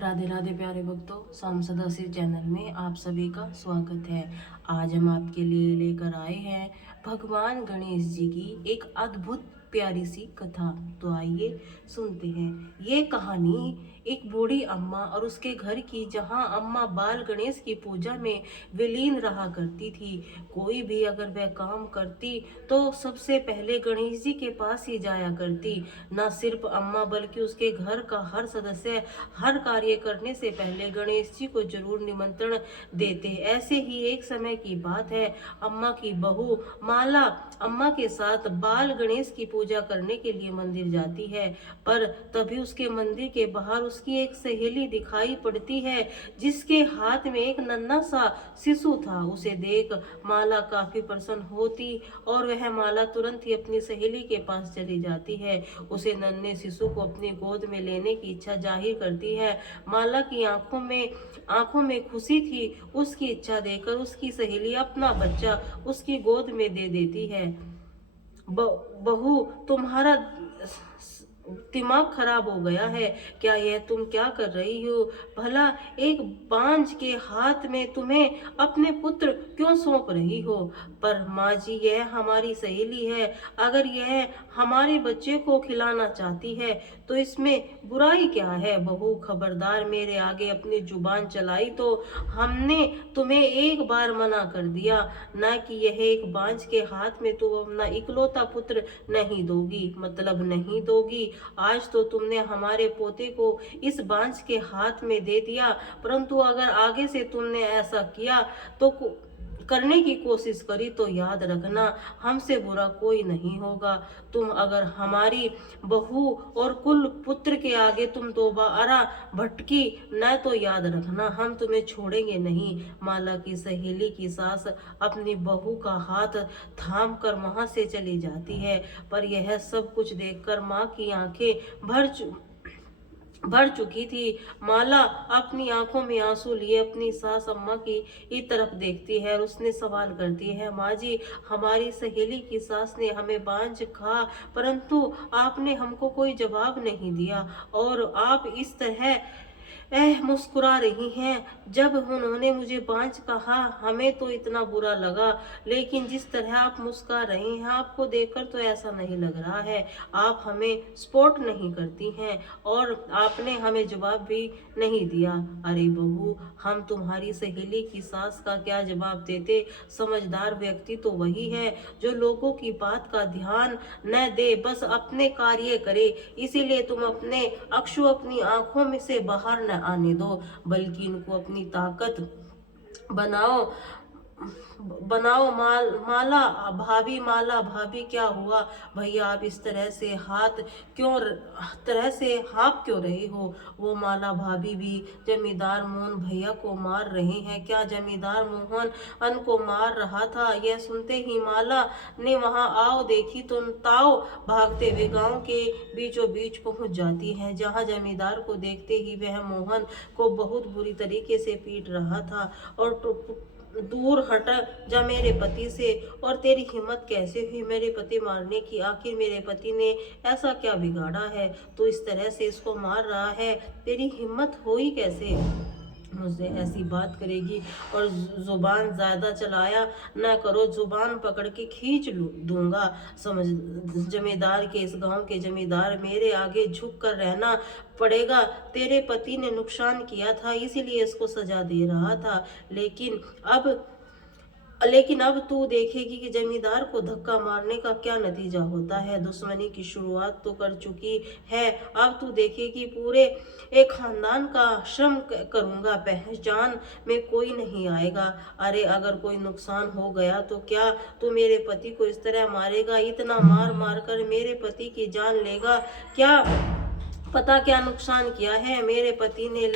राधे राधे प्यारे भक्तों, सांसद असी चैनल में आप सभी का स्वागत है। आज हम आपके लिए लेकर आए हैं भगवान गणेश जी की एक अद्भुत प्यारी सी कथा। तो आइए सुनते हैं ये कहानी एक बूढ़ी अम्मा और उसके घर की, जहां अम्मा बाल गणेश की पूजा में विलीन रहा करती थी। कोई भी अगर वह काम करती तो सबसे पहले गणेश जी के पास ही जाया करती। न सिर्फ अम्मा बल्कि उसके घर का हर सदस्य हर कार्य करने से पहले गणेश जी को जरूर निमंत्रण देते। ऐसे ही एक समय की बात है, अम्मा की बहू माला अम्मा के साथ बाल गणेश की पूजा करने के लिए मंदिर जाती है। पर तभी उसके मंदिर के बाहर उसकी एक सहेली दिखाई पड़ती है, जिसके हाथ में एक नन्हा सा शिशु था। उसे देख माला काफी प्रसन्न होती और वह माला तुरंत ही अपनी सहेली के पास चली जाती है। उसे नन्हे शिशु को अपनी गोद में लेने की इच्छा जाहिर करती है। माला की आंखों में खुशी थी। उसकी इच्छा देखकर उसकी सहेली अपना बच्चा उसकी गोद में दे देती है। बहू, तुम्हारा दिमाग खराब हो गया है क्या? यह तुम क्या कर रही हो? भला एक बांझ के हाथ में तुम्हें अपने पुत्र क्यों सौंप रही हो? पर माँ जी, यह हमारी सहेली है। अगर यह हमारे बच्चे को खिलाना चाहती है तो इसमें बुराई क्या है? बहू खबरदार, मेरे आगे अपनी जुबान चलाई तो हमने तुम्हें एक बार मना कर दिया ना कि यह एक बांझ के हाथ में तुम अपना इकलौता पुत्र नहीं दोगी, मतलब नहीं दोगी। आज तो तुमने हमारे पोते को इस बांझ के हाथ में दे दिया, परंतु अगर आगे से तुमने ऐसा किया तो करने की कोशिश करी तो याद रखना, हमसे बुरा कोई नहीं होगा। तुम अगर हमारी बहू और कुल पुत्र के आगे तुम दोबारा भटकी न तो याद रखना हम तुम्हें छोड़ेंगे नहीं। माला की सहेली की सास अपनी बहू का हाथ थाम कर वहां से चली जाती है। पर यह सब कुछ देखकर माँ की आंखें भर चुकी थी। माला अपनी आंखों में आंसू लिए अपनी सास अम्मा की तरफ देखती है और उसने सवाल करती है, माँ जी, हमारी सहेली की सास ने हमें बांझ कहा, परंतु आपने हमको कोई जवाब नहीं दिया और आप इस तरह मुस्कुरा रही हैं। जब उन्होंने मुझे बांझ कहा हमें तो इतना बुरा लगा, लेकिन जिस तरह आप मुस्कुरा रही हैं आपको देखकर तो ऐसा नहीं लग रहा है। आप हमें सपोर्ट नहीं करती हैं और आपने हमें जवाब भी नहीं दिया। अरे बहू, हम तुम्हारी सहेली की सास का क्या जवाब देते? समझदार व्यक्ति तो वही है जो लोगों की बात का ध्यान न दे, बस अपने कार्य करे। इसीलिए तुम अपने अक्षु अपनी आंखों में से बाहर न आने दो, बल्कि इनको अपनी ताकत बनाओ। माला भाभी, क्या हुआ? भैया आप इस तरह से हाँप क्यों रहे हो? वो माला भाभी भी जमींदार मोहन भैया को मार रहे हैं क्या? जमींदार मोहन अन को मार रहा था। यह सुनते ही माला ने वहां आओ देखी तो ताओ भागते हुए गांव के बीचों बीच पहुंच जाती है, जहां जमींदार को देखते ही वह मोहन को बहुत बुरी तरीके से पीट रहा था। और दूर हट जा मेरे पति से। और तेरी हिम्मत कैसे हुई मेरे पति मारने की? आखिर मेरे पति ने ऐसा क्या बिगाड़ा है तो इस तरह से इसको मार रहा है? तेरी हिम्मत हुई कैसे मुझसे ऐसी बात करेगी? और जुबान ज्यादा चलाया ना करो, जुबान पकड़ के खींच दूंगा। समझ, जमींदार के, इस गांव के जमींदार, मेरे आगे झुक कर रहना पड़ेगा। तेरे पति ने नुकसान किया था इसीलिए इसको सजा दे रहा था, लेकिन अब तू देखेगी कि जमींदार को धक्का मारने का क्या नतीजा होता है। दुश्मनी की शुरुआत तो कर चुकी है, अब तू देखेगी पूरे एक खानदान का श्रम करूंगा, पहचान में कोई नहीं आएगा। अरे अगर कोई नुकसान हो गया तो क्या तू मेरे पति को इस तरह मारेगा? इतना मार मार कर मेरे पति की जान लेगा क्या? पता क्या नुकसान किया है? मेरे पति ने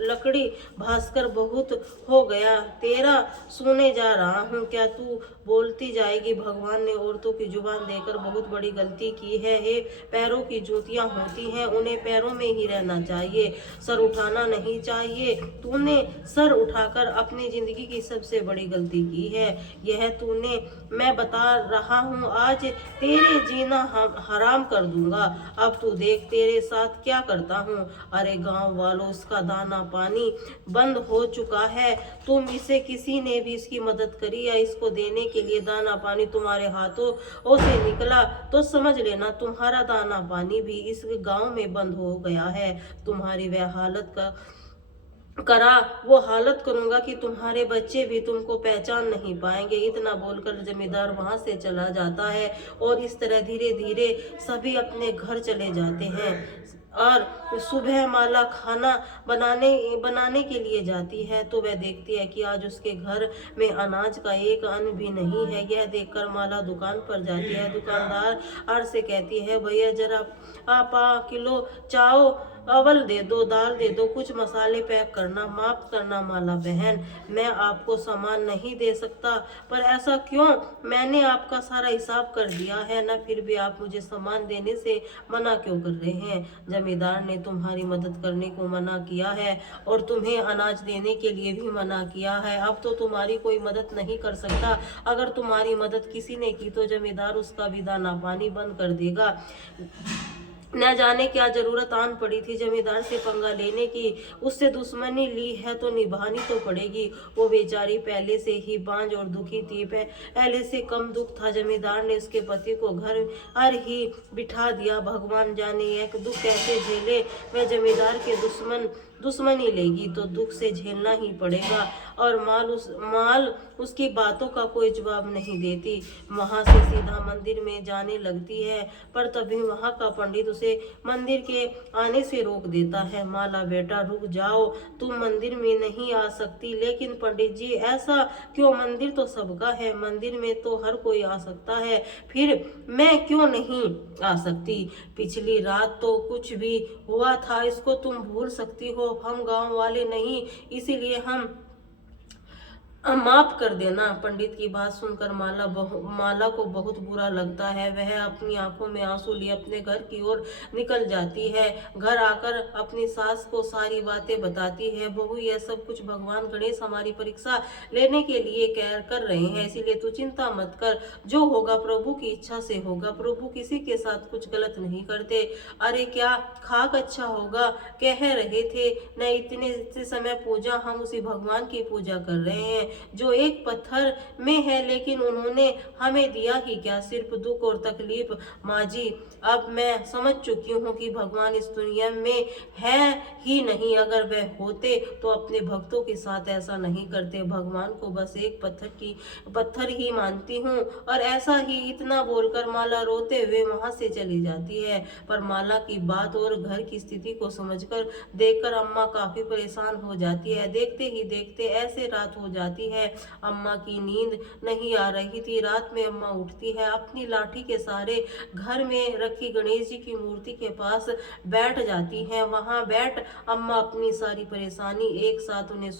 लकड़ी भास्कर बहुत हो गया तेरा सुने जा रहा हूँ। क्या तू बोलती जाएगी? भगवान ने औरतों की जुबान देकर बहुत बड़ी गलती की है। हे, पैरों की जूतियां होती हैं, उन्हें पैरों में ही रहना चाहिए, सर उठाना नहीं चाहिए। तूने सर उठाकर अपनी जिंदगी की सबसे बड़ी गलती की है। यह तूने, मैं बता रहा हूँ, आज तेरे जीना हराम कर दूंगा। अब तू देख, तेरे साथ साथ क्या करता हूँ। अरे गांव वालों, इसका दाना पानी बंद हो चुका है। तुम इसे किसी ने भी इसकी मदद करी या इसको देने के लिए दाना पानी तुम्हारे हाथों से निकला तो समझ लेना तुम्हारा दाना पानी भी इस गांव में बंद हो गया है। तुम्हारी वह हालत का करा वो हालत करूंगा कि तुम्हारे बच्चे भी तुमको पहचान नहीं पाएंगे। इतना बोलकर जमींदार वहां से चला जाता है और इस तरह धीरे धीरे सभी अपने घर चले जाते हैं। और सुबह माला खाना बनाने के लिए जाती है तो वह देखती है कि आज उसके घर में अनाज का एक अन्न भी नहीं है। यह देखकर माला दुकान पर जाती है। दुकानदार से कहती है, भैया जरा आप किलो चावल अवल दे दो, दाल दे दो, कुछ मसाले पैक करना। माफ करना माला बहन, मैं आपको सामान नहीं दे सकता। पर ऐसा क्यों? मैंने आपका सारा हिसाब कर दिया है ना, फिर भी आप मुझे सामान देने से मना क्यों कर रहे हैं? जमींदार ने तुम्हारी मदद करने को मना किया है और तुम्हें अनाज देने के लिए भी मना किया है। अब तो तुम्हारी कोई मदद नहीं कर सकता। अगर तुम्हारी मदद किसी ने की तो जमींदार उसका भी दाना पानी बंद कर देगा। न जाने क्या जरूरत आन पड़ी थी जमींदार से पंगा लेने की। उससे दुश्मनी ली है तो निभानी तो पड़ेगी। वो बेचारी पहले से ही बांझ और दुखी थी। पहले से कम दुख था। जमींदार ने उसके पति को घर ही बिठा दिया। भगवान जाने एक दुख कैसे झेले। वह जमींदार के दुश्मनी लेगी तो दुख से झेलना ही पड़ेगा। और माल उसकी बातों का कोई जवाब नहीं देती। वहां से सीधा मंदिर में जाने लगती है, पर तभी वहां का पंडित उसे मंदिर के आने से रोक देता है। माला बेटा रुक जाओ, तुम मंदिर में नहीं आ सकती। लेकिन पंडित जी ऐसा क्यों? मंदिर तो सबका है, मंदिर में तो हर कोई आ सकता है, फिर मैं क्यों नहीं आ सकती? पिछली रात तो कुछ भी हुआ था, इसको तुम भूल सकती हो। हम गांव वाले नहीं, इसीलिए हम माफ कर देना। पंडित की बात सुनकर माला को बहुत बुरा लगता है। वह अपनी आंखों में आंसू लिए अपने घर की ओर निकल जाती है। घर आकर अपनी सास को सारी बातें बताती है। बहू, यह सब कुछ भगवान गणेश हमारी परीक्षा लेने के लिए कर रहे हैं, इसीलिए तू चिंता मत कर। जो होगा प्रभु की इच्छा से होगा। प्रभु किसी के साथ कुछ गलत नहीं करते। अरे क्या खाक अच्छा होगा, कह रहे थे न, इतने समय पूजा हम उसी भगवान की पूजा कर रहे हैं जो एक पत्थर में है, लेकिन उन्होंने हमें दिया ही क्या, सिर्फ दुख और तकलीफ। माँ जी, अब मैं समझ चुकी हूँ कि भगवान इस दुनिया में है ही नहीं। अगर वह होते तो अपने भक्तों के साथ ऐसा नहीं करते। भगवान को बस एक पत्थर ही मानती हूँ। और ऐसा ही इतना बोलकर माला रोते हुए वहां से चली जाती है। पर माला की बात और घर की स्थिति को समझकर देखकर अम्मा काफी परेशान हो जाती है। देखते ही देखते ऐसे रात हो जाती है। अम्मा की नींद नहीं आ रही थी। रात में अम्मा उठती है, अपनी लाठी के सहारे घर में रखी गणेश जी की मूर्ति के पास बैठ जाती है। वहां बैठ अम्मा अपनी सारी परेशानी एक साथ उन्हें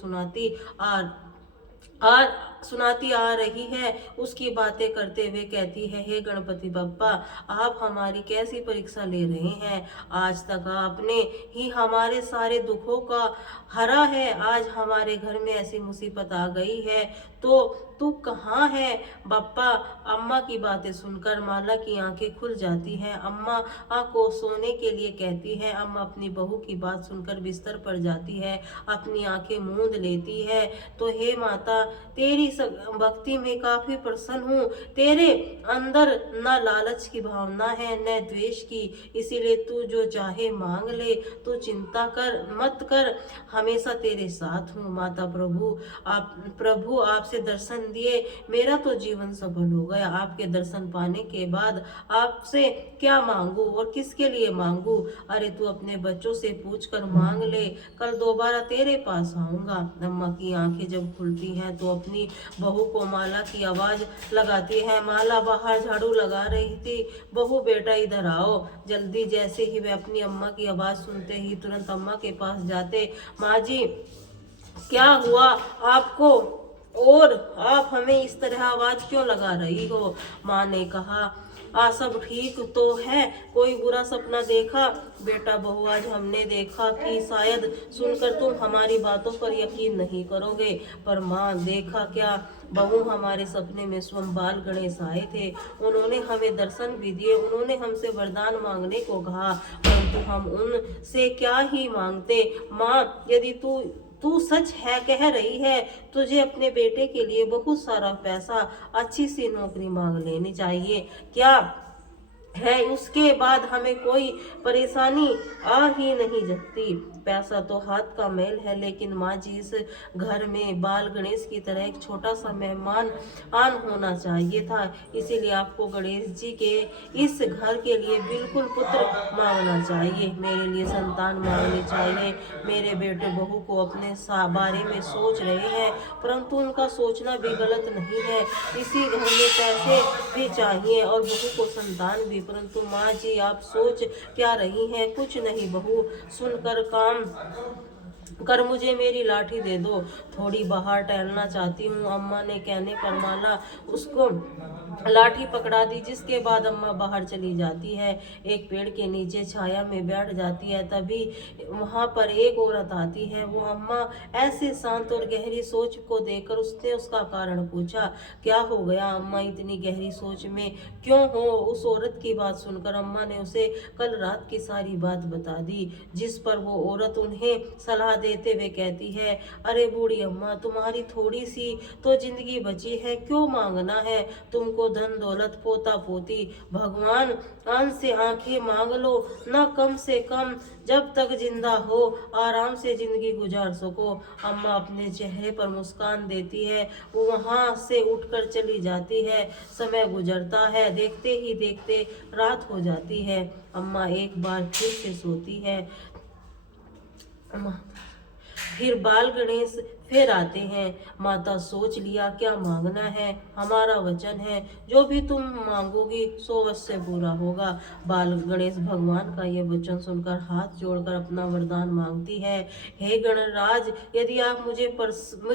सुनाती आ रही है। उसकी बातें करते हुए कहती है, हे गणपति बप्पा, आप हमारी कैसी परीक्षा ले रहे हैं? आज तक आपने ही हमारे सारे दुखों का हरा है। आज हमारे घर में ऐसी मुसीबत आ गई है तो तू कहाँ है बप्पा? अम्मा की बातें सुनकर माला की आंखें खुल जाती हैं। अम्मा को सोने के लिए कहती है। अम्मा अपनी बहू की बात सुनकर बिस्तर पर जाती है, अपनी आंखें मूंद लेती है। तो हे माता, तेरी भक्ति में काफी प्रसन्न हूँ। तेरे अंदर न लालच की भावना है न द्वेष की, इसीलिए तू जो चाहे मांग ले। तू चिंता मत कर, हमेशा तेरे साथ हूँ। माता प्रभु आपसे दर्शन दिए मेरा तो जीवन सफल हो गया। आपके दर्शन पाने के बाद आपसे क्या मांगू और किसके लिए मांगू? अरे तू अपने बच्चों से पूछ कर मांग ले, कल दोबारा तेरे पास आऊंगा। अम्मा की आंखें जब खुलती हैं तो अपनी बहू को माला की आवाज लगाती है। माला बाहर झाड़ू लगा रही थी। बहू बेटा इधर आओ जल्दी। जैसे ही वे अपनी अम्मा की आवाज सुनते ही तुरंत अम्मा के पास जाते। माँ जी, क्या हुआ आपको और आप हमें इस तरह आवाज क्यों लगा रही हो? माँ ने कहा, सब ठीक तो है? कोई बुरा सपना देखा? बेटा बहू, आज हमने देखा कि शायद सुनकर तुम हमारी बातों पर यकीन नहीं करोगे, पर माँ देखा क्या बहू, हमारे सपने में स्वयं बाल गणेश आए थे। उन्होंने हमें दर्शन भी दिए, उन्होंने हमसे वरदान मांगने को कहा, परंतु हम उनसे क्या ही मांगते। माँ, यदि तू तू सच है कह रही है, तुझे अपने बेटे के लिए बहुत सारा पैसा, अच्छी सी नौकरी मांग लेनी चाहिए क्या है, उसके बाद हमें कोई परेशानी आ ही नहीं सकती। पैसा तो हाथ का मैल है, लेकिन माँ जी, इस घर में बाल गणेश की तरह एक छोटा सा मेहमान आन होना चाहिए था। इसीलिए आपको गणेश जी के इस घर के लिए बिल्कुल पुत्र मांगना चाहिए, मेरे लिए संतान मांगनी चाहिए। मेरे बेटे बहू को अपने बारे में सोच रहे हैं, परंतु उनका सोचना भी गलत नहीं है। इसी घर में पैसे भी चाहिए और बहू को संतान भी, परंतु माँ जी आप सोच क्या रही हैं? कुछ नहीं बहू, सुनकर काम कर मुझे मेरी लाठी दे दो, थोड़ी बाहर टहलना चाहती हूँ। अम्मा ने कहने पर माला उसको लाठी पकड़ा दी, जिसके बाद अम्मा बाहर चली जाती है, एक पेड़ के नीचे छाया में बैठ जाती है। तभी वहां पर एक औरत आती है। वो अम्मा ऐसे शांत और गहरी सोच को देखकर उसने उसका कारण पूछा, क्या हो गया अम्मा, इतनी गहरी सोच में क्यों हो? उस औरत की बात सुनकर अम्मा ने उसे कल रात की सारी बात बता दी, जिस पर वो औरत उन्हें सलाह देते हुए कहती है, अरे बूढ़ी अम्मा, तुम्हारी थोड़ी सी तो जिंदगी बची है, क्यों मांगना है तुमको धन दौलत, पोता पोती? भगवान आन से आंखें मांग लो न, कम से कम जब तक जिंदा हो आराम से जिंदगी गुजार सको। अम्मा अपने चेहरे पर मुस्कान देती है, वो वहां से उठकर चली जाती है। समय गुजरता है, देखते ही देखते रात हो जाती है। अम्मा एक बार फिर से सोती है। फिर बाल गणेश फिर आते हैं। माता सोच लिया क्या मांगना है, हमारा वचन है, जो भी तुम मांगोगी सो अवश्य पूरा होगा। बाल गणेश भगवान का ये वचन सुनकर हाथ जोड़कर अपना वरदान मांगती है, हे गणराज, यदि आप मुझ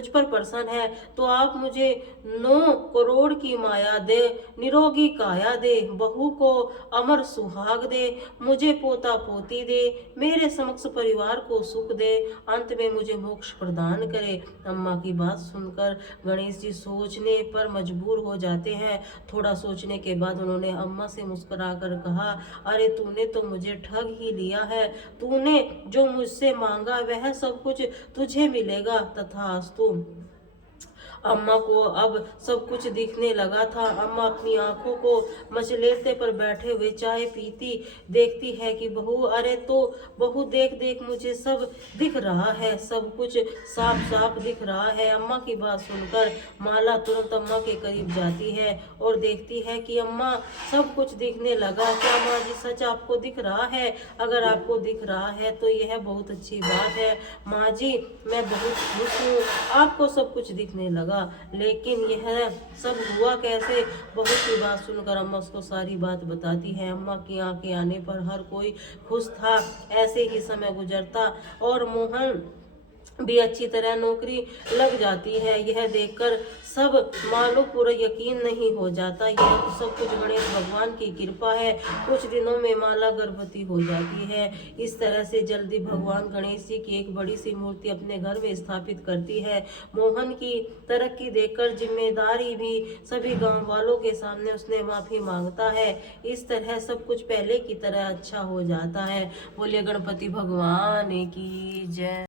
पर प्रसन्न है तो आप मुझे 9 करोड़ की माया दे, निरोगी काया दे, बहू को अमर सुहाग दे, मुझे पोता पोती दे, मेरे समक्ष परिवार को सुख दे, अंत में मुझे मोक्ष प्रदान करे। अम्मा की बात सुनकर गणेश जी सोचने पर मजबूर हो जाते हैं। थोड़ा सोचने के बाद उन्होंने अम्मा से मुस्कुराकर कहा, अरे तूने तो मुझे ठग ही लिया है, तूने जो मुझसे मांगा वह सब कुछ तुझे मिलेगा, तथास्तु। अम्मा को अब सब कुछ दिखने लगा था। अम्मा अपनी आंखों को मचलेते पर बैठे हुए चाय पीती देखती है कि बहू, अरे तो बहू देख देख, मुझे सब दिख रहा है, सब कुछ साफ साफ दिख रहा है। अम्मा की बात सुनकर माला तुरंत अम्मा के करीब जाती है और देखती है कि अम्मा सब कुछ दिखने लगा। क्या माँ जी सच आपको दिख रहा है? अगर आपको दिख रहा है तो यह बहुत अच्छी बात है माँ जी, मैं बहुत खुश हूँ, आपको सब कुछ दिखने लगा, लेकिन यह सब हुआ कैसे? बहू की बात सुनकर अम्मा उसको सारी बात बताती है। अम्मा की आंखें आने पर हर कोई खुश था। ऐसे ही समय गुजरता और मोहन भी अच्छी तरह नौकरी लग जाती है। यह देखकर सब मानो पूरा यकीन नहीं हो जाता, यह सब कुछ गणेश भगवान की कृपा है। कुछ दिनों में माला गर्भवती हो जाती है। इस तरह से जल्दी भगवान गणेश जी की एक बड़ी सी मूर्ति अपने घर में स्थापित करती है। मोहन की तरक्की देखकर जिम्मेदारी भी सभी गांव वालों के सामने उसने माफी मांगता है। इस तरह सब कुछ पहले की तरह अच्छा हो जाता है। बोलिए गणपति भगवान की जय।